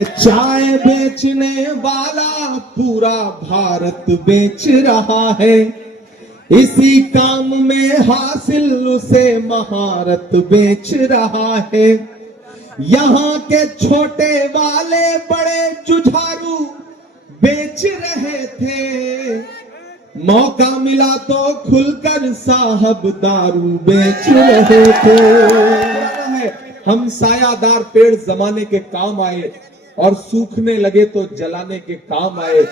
चाय बेचने वाला पूरा भारत बेच रहा है। इसी काम में हासिल उसे महारत बेच रहा है। यहाँ के छोटे वाले बड़े जुझारू बेच रहे थे। मौका मिला तो खुलकर साहब दारू बेच रहे थे। हम सायादार पेड़ जमाने के काम आए और सूखने लगे तो जलाने के काम आए।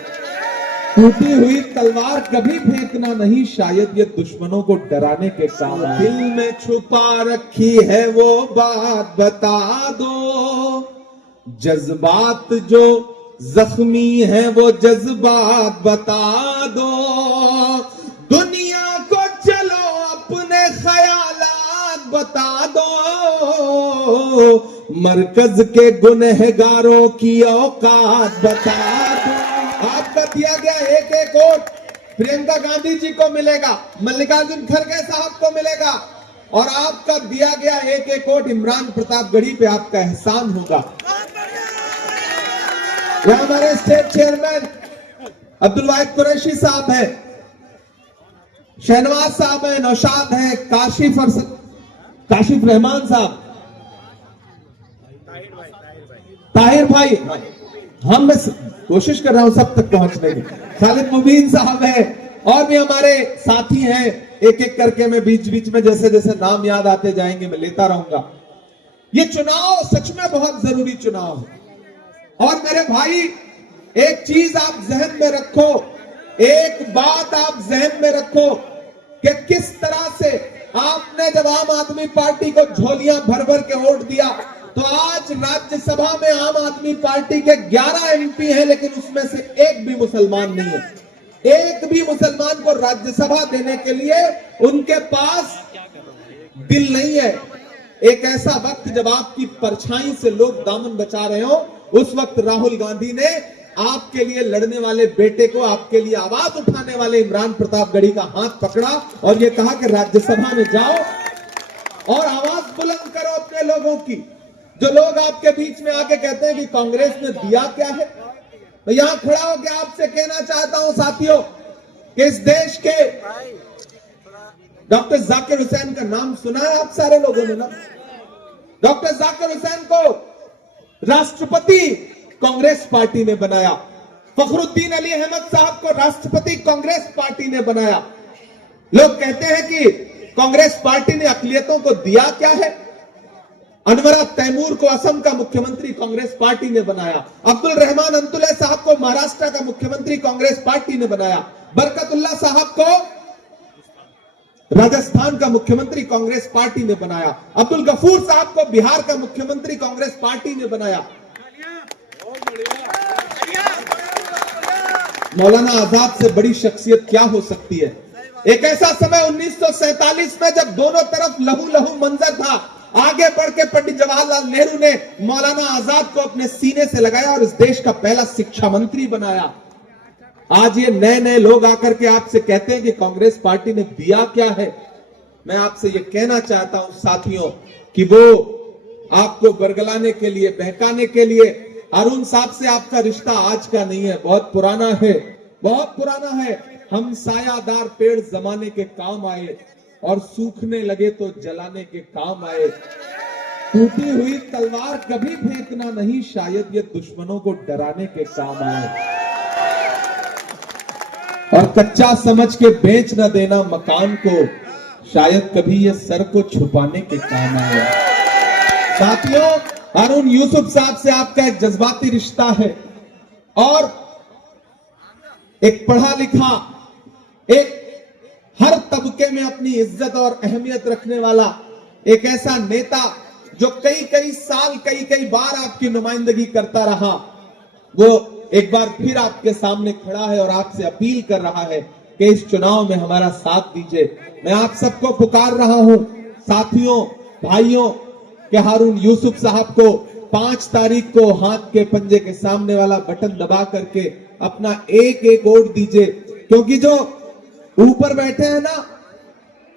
टूटी हुई तलवार कभी फेंकना नहीं, शायद ये दुश्मनों को डराने के काम आए। दिल में छुपा रखी है वो बात बता दो, जज्बात जो जख्मी है वो जज्बात बता दो। दुनिया को चलो अपने ख्यालात बता दो, मरकज के गुनहगारों की औकात बता दो। आपका दिया गया एक एक वोट प्रियंका गांधी जी को मिलेगा, मल्लिकार्जुन खड़गे साहब को मिलेगा, और आपका दिया गया एक एक वोट इमरान प्रतापगढ़ी पे आपका एहसान होगा। यह हमारे स्टेट चेयरमैन अब्दुल वाहिद कुरैशी साहब है, शहनवाज साहब है, नौशाद है, काशिफ रहमान साहब, ताहिर भाई, हम कोशिश कर रहा हूं सब तक पहुंचने की, खालिद मुबीन साहब है, और भी हमारे साथी हैं। एक एक करके मैं बीच बीच में जैसे जैसे नाम याद आते जाएंगे मैं लेता रहूंगा। ये चुनाव सच में बहुत जरूरी चुनाव है। और मेरे भाई एक चीज आप जहन में रखो, एक बात आप जहन में रखो कि किस तरह से आपने जब आम आदमी पार्टी को झोलियां भर भर के वोट दिया, तो आज राज्यसभा में आम आदमी पार्टी के 11 एमपी हैं, लेकिन उसमें से एक भी मुसलमान नहीं है। एक भी मुसलमान को राज्यसभा देने के लिए उनके पास दिल नहीं है। एक ऐसा वक्त जब आपकी परछाई से लोग दामन बचा रहे हो, उस वक्त राहुल गांधी ने आपके लिए लड़ने वाले बेटे को, आपके लिए आवाज उठाने वाले इमरान प्रतापगढ़ी का हाथ पकड़ा और यह कहा कि राज्यसभा में जाओ और आवाज बुलंद करो अपने लोगों की। जो लोग आपके बीच में आके कहते हैं कि कांग्रेस ने दिया क्या है, तो यहां खड़ा होकर आपसे कहना चाहता हूं साथियों कि इस देश के डॉक्टर जाकिर हुसैन का नाम सुना है आप सारे लोगों ने ना। डॉक्टर जाकिर हुसैन को राष्ट्रपति कांग्रेस पार्टी ने बनाया, फखरुद्दीन अली अहमद साहब को राष्ट्रपति कांग्रेस पार्टी ने बनाया। लोग कहते हैं कि कांग्रेस पार्टी ने अकलियतों को दिया क्या है। अनवरा तैमूर को असम का मुख्यमंत्री कांग्रेस पार्टी ने बनाया, अब्दुल रहमान अंतुले साहब को महाराष्ट्र का मुख्यमंत्री कांग्रेस पार्टी ने बनाया, बरकतुल्लाह साहब को राजस्थान का मुख्यमंत्री कांग्रेस पार्टी ने बनाया, अब्दुल गफूर साहब को बिहार का मुख्यमंत्री कांग्रेस पार्टी ने बनाया। मौलाना आजाद से बड़ी शख्सियत क्या हो सकती है। एक ऐसा समय 1947 में जब दोनों तरफ लहू लहू मंजर था, आगे बढ़ के पंडित जवाहरलाल नेहरू ने मौलाना आजाद को अपने सीने से लगाया और इस देश का पहला शिक्षा मंत्री बनाया। आज ये नए नए लोग आकर के आपसे कहते हैं कि कांग्रेस पार्टी ने दिया क्या है। मैं आपसे ये कहना चाहता हूं साथियों कि वो आपको बरगलाने के लिए, बहकाने के लिए, अरुण साहब से आपका रिश्ता आज का नहीं है, बहुत पुराना है, बहुत पुराना है। हम सायादार पेड़ जमाने के काम आए और सूखने लगे तो जलाने के काम आए। टूटी हुई तलवार कभी फेंकना नहीं, शायद ये दुश्मनों को डराने के काम आए। और कच्चा समझ के बेच न देना मकान को, शायद कभी ये सर को छुपाने के काम आए। साथियों, हारून यूसुफ साहब से आपका एक जज्बाती रिश्ता है और एक पढ़ा लिखा, एक हर तबके में अपनी इज्जत और अहमियत रखने वाला एक ऐसा नेता जो कई कई साल, कई कई बार आपकी नुमाइंदगी करता रहा, वो एक बार फिर आपके सामने खड़ा है और आपसे अपील कर रहा है कि इस चुनाव में हमारा साथ दीजिए। मैं आप सबको पुकार रहा हूं साथियों, भाइयों, कि हारून यूसुफ साहब को 5 तारीख को हाथ के पंजे के सामने वाला बटन दबा करके अपना एक एक वोट दीजिए। क्योंकि जो ऊपर बैठे हैं ना,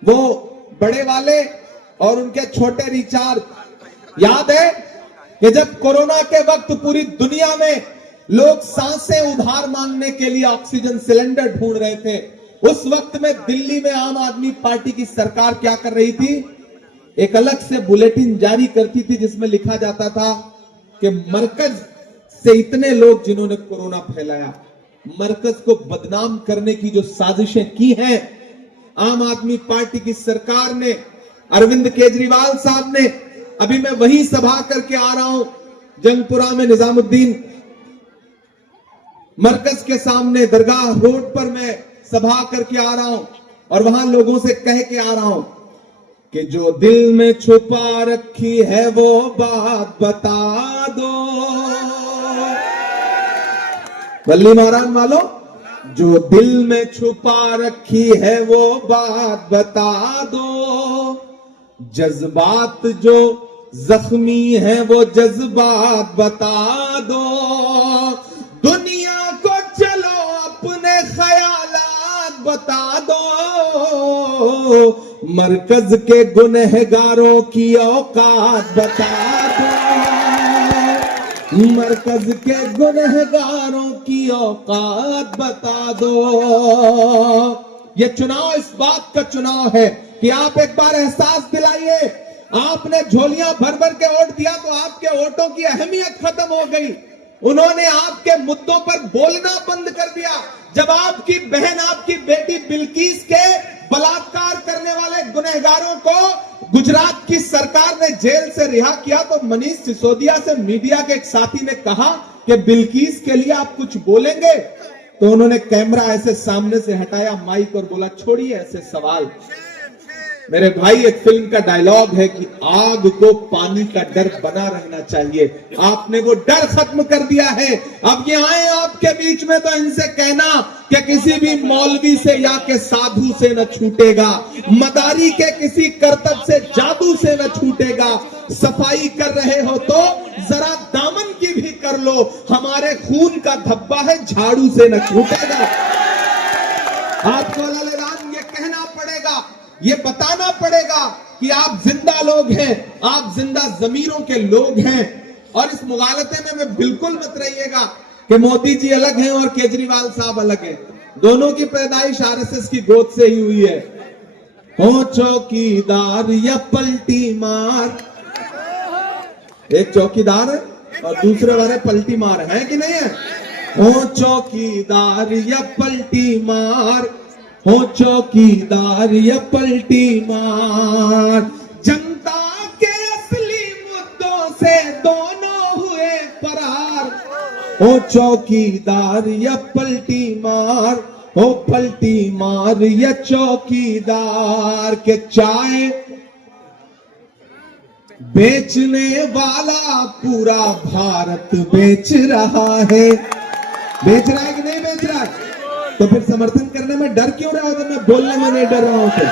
वो बड़े वाले और उनके छोटे रिचार्ज, याद है कि जब कोरोना के वक्त पूरी दुनिया में लोग सांसें उधार मांगने के लिए ऑक्सीजन सिलेंडर ढूंढ रहे थे, उस वक्त में दिल्ली में आम आदमी पार्टी की सरकार क्या कर रही थी? एक अलग से बुलेटिन जारी करती थी जिसमें लिखा जाता था कि मरकज से इतने लोग जिन्होंने कोरोना फैलाया, मरकज को बदनाम करने की जो साजिशें की हैं आम आदमी पार्टी की सरकार ने, अरविंद केजरीवाल साहब ने, अभी मैं वही सभा करके आ रहा हूं जंगपुरा में, निजामुद्दीन मरकज के सामने दरगाह रोड पर मैं सभा करके आ रहा हूं और वहां लोगों से कह के आ रहा हूं कि जो दिल में छुपा रखी है वो बात बता दो। बल्ली महाराज वालों, जो दिल में छुपा रखी है वो बात बता दो। जज्बात जो जख्मी है वो जज्बात बता दो। दुनिया को चलो अपने ख्यालात बता दो। मरकज के गुनहगारों की औकात बता दो। मरकज के गुनहगारों की औकात बता दो। ये चुनाव इस बात का चुनाव है कि आप एक बार एहसास दिलाइए, आपने झोलियां भर भर के वोट दिया तो आपके वोटों की अहमियत खत्म हो गई। उन्होंने आपके मुद्दों पर बोलना बंद कर दिया। जब आपकी बहन, आपकी बेटी बिल्किस के बलात्कार करने वाले गुनहगारों को गुजरात की सरकार ने जेल से रिहा किया तो मनीष सिसोदिया से मीडिया के एक साथी ने कहा कि बिल्किस के लिए आप कुछ बोलेंगे, तो उन्होंने कैमरा ऐसे सामने से हटाया माइक और बोला छोड़िए ऐसे सवाल। मेरे भाई, एक फिल्म का डायलॉग है कि आग को पानी का डर बना रहना चाहिए। आपने वो डर खत्म कर दिया है। अब ये आए आपके बीच में तो इनसे कहना कि किसी भी मौलवी से या के साधु से न छूटेगा, मदारी के किसी करतब से, जादू से न छूटेगा। सफाई कर रहे हो तो जरा दामन की भी कर लो, हमारे खून का धब्बा है झाड़ू से न छूटेगा। आपको ऐलान ये कहना पड़ेगा, ये बताना पड़ेगा कि आप जिंदा लोग हैं, आप जिंदा जमीरों के लोग हैं। और इस मुगालते में बिल्कुल मत रहिएगा कि मोदी जी अलग हैं और केजरीवाल साहब अलग हैं। दोनों की पैदाइश आरएसएस की गोद से ही हुई है। हो चौकीदार या पलटी मार, एक चौकीदार है और दूसरे वाले पलटी मार है कि नहीं है? हो चौकीदार या पलटी मार, हो चौकीदार या पलटी मार। जनता के असली मुद्दों से दोनों हुए फरार। हो चौकीदार या पलटी मार, हो पलटी मार या चौकीदार। के चाय बेचने वाला पूरा भारत बेच रहा है। बेच रहा है कि नहीं बेच रहा है? तो फिर समर्थन करने में डर क्यों रहा हो? तो मैं बोलने में नहीं डर रहा हूं। तो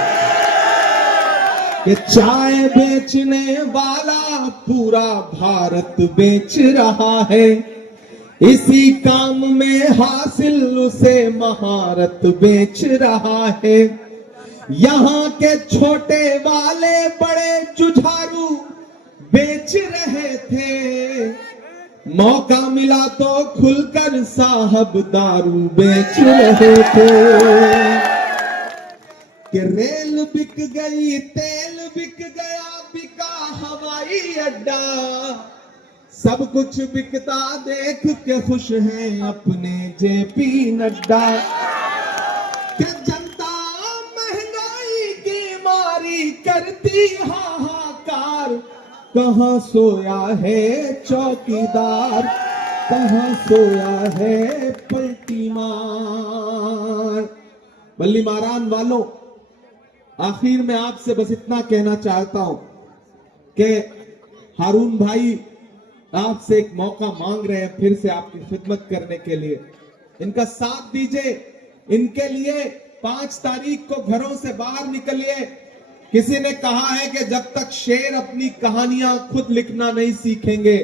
कि चाय बेचने वाला पूरा भारत बेच रहा है, इसी काम में हासिल उसे महारत बेच रहा है। यहाँ के छोटे वाले बड़े जुझारू बेच रहे थे, मौका मिला तो खुलकर साहब दारू बेच रहे थे। कि रेल बिक गई, तेल बिक गया, बिका हवाई अड्डा। सब कुछ बिकता देख के खुश हैं अपने जेपी नड्डा। कि जनता महंगाई की मारी करती हाहाकार, कहां सोया है चौकीदार, कहां सोया है पलटी मार। बल्ली महारान वालों, आखिर में आपसे बस इतना कहना चाहता हूं कि हारून भाई आपसे एक मौका मांग रहे हैं फिर से आपकी खिदमत करने के लिए। इनका साथ दीजिए। इनके लिए 5 तारीख को घरों से बाहर निकलिए। किसी ने कहा है कि जब तक शेर अपनी कहानियां खुद लिखना नहीं सीखेंगे,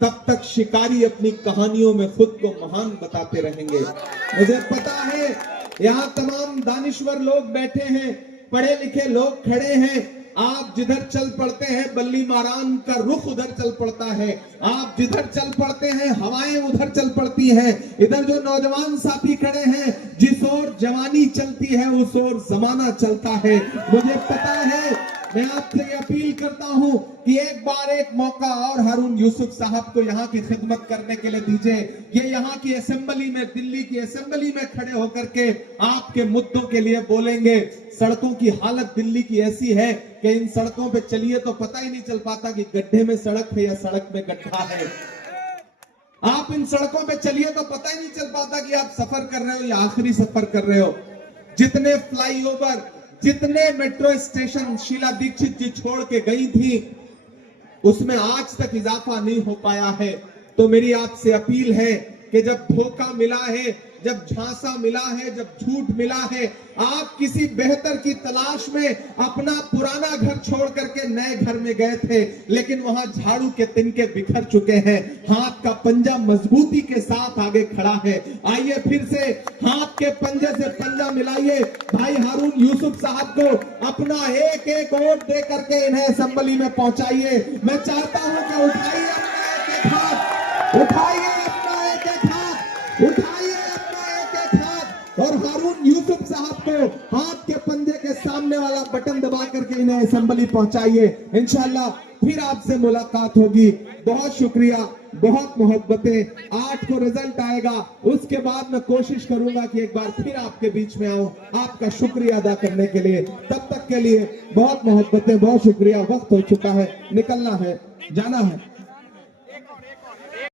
तब तक शिकारी अपनी कहानियों में खुद को महान बताते रहेंगे। मुझे पता है यहाँ तमाम दानिश्वर लोग बैठे हैं, पढ़े लिखे लोग खड़े हैं। आप जिधर चल पड़ते हैं बल्ली मारान का रुख उधर चल पड़ता है, आप जिधर चल पड़ते हैं हवाएं उधर चल पड़ती हैं। इधर जो नौजवान साथी खड़े हैं, जिस ओर जवानी चलती है उस ओर जमाना चलता है। मुझे पता है, मैं आपसे अपील करता हूं कि एक बार एक मौका और हारून यूसुफ साहब को यहाँ की खिदमत करने के लिए दीजिए। ये यहाँ की असेंबली में, दिल्ली की असेंबली में खड़े होकर के आपके मुद्दों के लिए बोलेंगे। सड़कों की हालत दिल्ली की ऐसी है कि इन सड़कों पे चलिए तो पता ही नहीं चल पाता कि गड्ढे में सड़क है या सड़क में गड्ढा है। आप इन सड़कों पे चलिए तो पता ही नहीं चल पाता कि आप सफर कर रहे हो या आखिरी सफर कर रहे हो। जितने फ्लाईओवर, जितने मेट्रो स्टेशन शीला दीक्षित जी छोड़ के गई थी, उसमें आज तक इजाफा नहीं हो पाया है। तो मेरी आपसे अपील है कि जब धोखा मिला है, जब झांसा मिला है, जब झूठ मिला है, आप किसी बेहतर की तलाश में अपना पुराना घर छोड़ करके नए घर में गए थे, लेकिन वहां झाड़ू के तिनके बिखर चुके हैं, हाथ का पंजा मजबूती के साथ आगे खड़ा है। आइए फिर से हाथ के पंजे से पंजा मिलाइए, भाई हारून यूसुफ साहब को अपना एक एक वोट दे करके इन्हें असेंबली में पहुंचाइए। मैं चाहता हूं कि उठाइए अपना एक एक हाथ, उठाइए अपना एक एक हाथ, उठाइए अपना एक एक हाथ और हारून यूसुफ साहब को हाथ के पंजे के सामने वाला बटन दबा करके इन्हें असेंबली पहुंचाइए। इंशाल्लाह फिर आपसे मुलाकात होगी। बहुत शुक्रिया, बहुत मोहब्बतें। 8 को रिजल्ट आएगा, उसके बाद मैं कोशिश करूंगा कि एक बार फिर आपके बीच में आऊं आपका शुक्रिया अदा करने के लिए। तब तक के लिए बहुत मोहब्बतें, बहुत शुक्रिया। वक्त हो चुका है, निकलना है, जाना है।